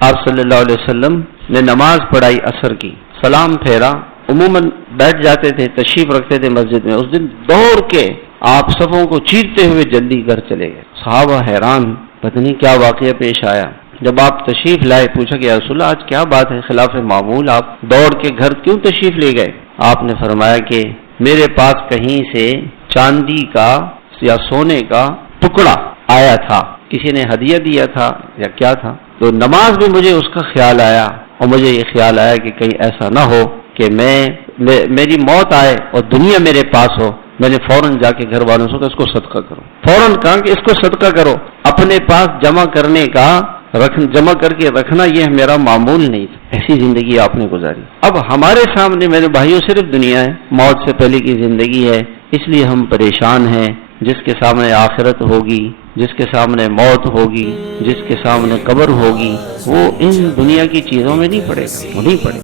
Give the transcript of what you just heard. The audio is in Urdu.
آپ صلی اللہ علیہ وسلم نے نماز پڑھائی عصر کی، سلام پھیرا، عموماً بیٹھ جاتے تھے، تشریف رکھتے تھے مسجد میں، اس دن دوڑ کے آپ صفوں کو چیرتے ہوئے جلدی گھر چلے گئے۔ صحابہ حیران، پتہ نہیں کیا واقعہ پیش آیا۔ جب آپ تشریف لائے، پوچھا کہ یا رسول اللہ آج کیا بات ہے، خلاف معمول آپ دوڑ کے گھر کیوں تشریف لے گئے؟ آپ نے فرمایا کہ میرے پاس کہیں سے چاندی کا یا سونے کا ٹکڑا آیا تھا، کسی نے ہدیہ دیا تھا یا کیا تھا، تو نماز میں مجھے اس کا خیال آیا، اور مجھے یہ خیال آیا کہ کہیں ایسا نہ ہو کہ میری موت آئے اور دنیا میرے پاس ہو۔ میں نے فوراً جا کے گھر والوں سے کہا اس کو صدقہ کرو، فوراً کہا کہ اس کو صدقہ کرو۔ اپنے پاس جمع کرنے کا جمع کر کے رکھنا یہ میرا معمول نہیں تھا۔ ایسی زندگی آپ نے گزاری۔ اب ہمارے سامنے میرے بھائیوں صرف دنیا ہے، موت سے پہلے کی زندگی ہے، اس لیے ہم پریشان ہیں۔ جس کے سامنے آخرت ہوگی، جس کے سامنے موت ہوگی، جس کے سامنے قبر ہوگی، وہ ان دنیا کی چیزوں میں نہیں پڑے گا، وہ نہیں پڑے گا۔